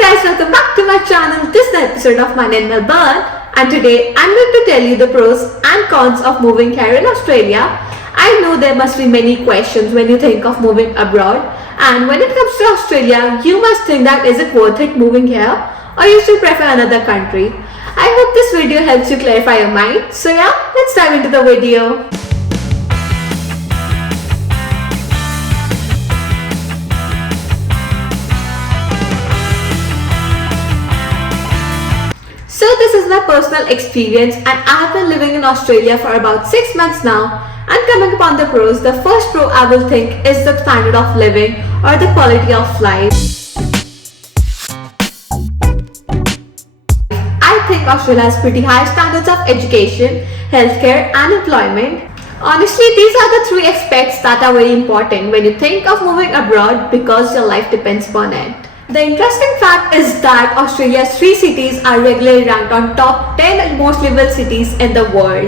guys, welcome back to my channel. This is the episode of My Name Melbourne, and today I'm going to tell you the pros and cons of moving here in Australia. I know there must be many questions when you think of moving abroad, and when it comes to Australia, you must think that is it worth it moving here or you still prefer another country. I hope this video helps you clarify your mind. So yeah, let's dive into the video. So this is my personal experience, and I have been living in Australia for about 6 months now. And coming upon the pros, the first pro I will think is the standard of living or the quality of life. I think Australia has pretty high standards of education, healthcare and employment. Honestly, these are the three aspects that are very important when you think of moving abroad because your life depends upon it. The interesting fact is that Australia's 3 cities are regularly ranked on top 10 most livable cities in the world.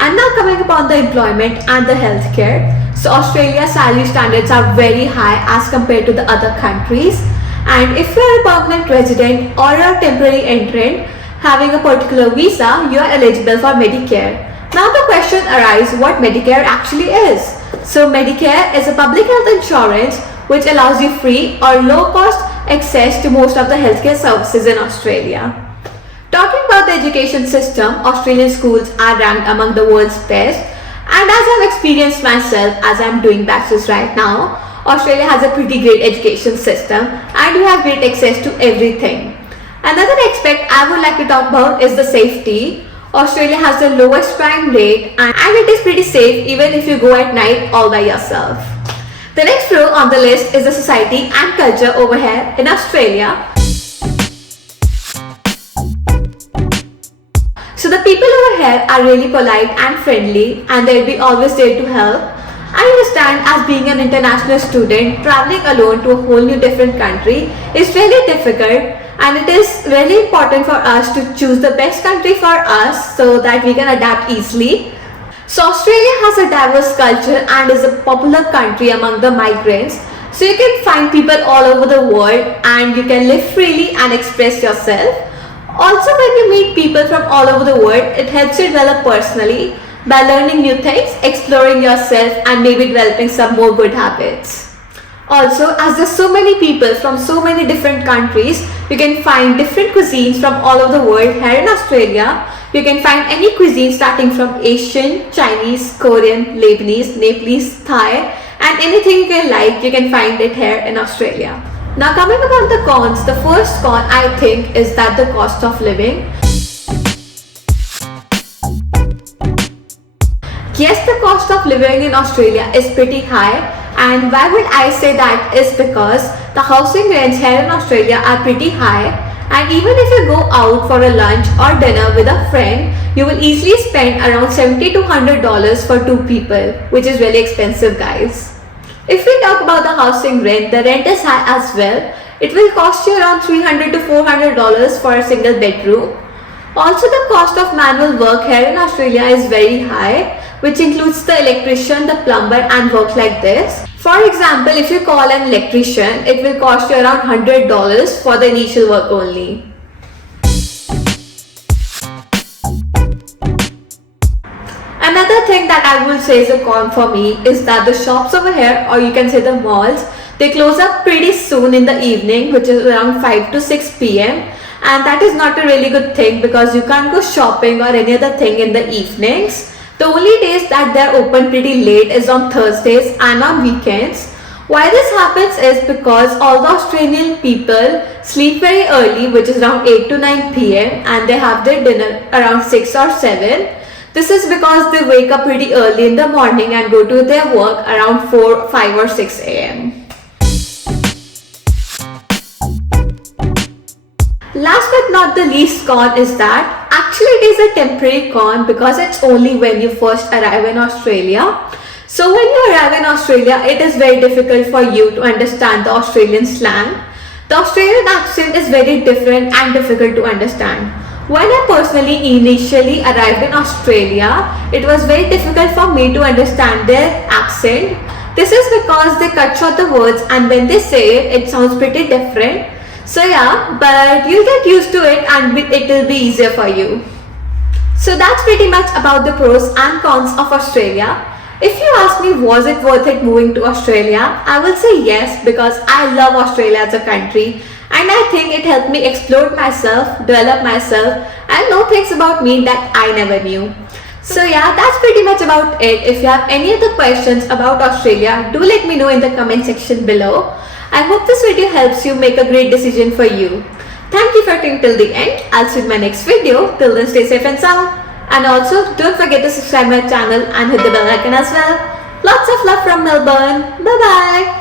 And now coming upon the employment and the healthcare. So Australia's salary standards are very high as compared to the other countries. And if you are a permanent resident or a temporary entrant having a particular visa, you are eligible for Medicare. Now the question arises what Medicare actually is. So Medicare is a public health insurance which allows you free or low cost access to most of the healthcare services in Australia. Talking about the education system, Australian schools are ranked among the world's best, and as I've experienced myself as I'm doing bachelor's right now, Australia has a pretty great education system and you have great access to everything. Another aspect I would like to talk about is the safety. Australia has the lowest crime rate and it is pretty safe even if you go at night all by yourself. The next pro on the list is the society and culture over here in Australia. So the people over here are really polite and friendly and they'll be always there to help. I understand as being an international student, traveling alone to a whole new different country is really difficult and it is really important for us to choose the best country for us so that we can adapt easily. So Australia has a diverse culture and is a popular country among the migrants. So you can find people all over the world and you can live freely and express yourself. Also, when you meet people from all over the world, it helps you develop personally by learning new things, exploring yourself and maybe developing some more good habits. Also, as there's so many people from so many different countries, you can find different cuisines from all over the world here in Australia. You can find any cuisine starting from Asian, Chinese, Korean, Lebanese, Nepalese, Thai and anything you can like, you can find it here in Australia. Now coming upon the cons, the first con I think is that the cost of living. Yes, the cost of living in Australia is pretty high, and why would I say that is because the housing rents here in Australia are pretty high, and even if you go out for a lunch or dinner with a friend, you will easily spend around $70 to $100 for 2 people, which is really expensive guys. If we talk about the housing rent, the rent is high as well. It will cost you around $300 to $400 for a single bedroom. Also, the cost of manual work here in Australia is very high, which includes the electrician, the plumber and work like this. For example, if you call an electrician, it will cost you around $100 for the initial work only. Another thing that I will say is a con for me is that the shops over here, or you can say the malls, they close up pretty soon in the evening, which is around 5 to 6 p.m. and that is not a really good thing because you can't go shopping or any other thing in the evenings. The only days that they're open pretty late is on Thursdays and on weekends. Why this happens is because all the Australian people sleep very early, which is around 8 to 9 p.m. and they have their dinner around 6 or 7. This is because they wake up pretty early in the morning and go to their work around 4, 5 or 6 a.m. Last but not the least con is that actually it is a temporary con because it's only when you first arrive in Australia. So when you arrive in Australia, it is very difficult for you to understand the Australian slang. The Australian accent is very different and difficult to understand. When I personally initially arrived in Australia, it was very difficult for me to understand their accent. This is because they cut short the words and when they say it, it sounds pretty different. So yeah, but you'll get used to it and it will be easier for you. So that's pretty much about the pros and cons of Australia. If you ask me, was it worth it moving to Australia? I will say yes, because I love Australia as a country and I think it helped me explore myself, develop myself, and know things about me that I never knew. So yeah, that's pretty much about it. If you have any other questions about Australia, do let me know in the comment section below. I hope this video helps you make a great decision for you. Thank you for watching till the end. I'll see you in my next video. Till then, stay safe and sound. And also, don't forget to subscribe my channel and hit the bell icon as well. Lots of love from Melbourne. Bye bye.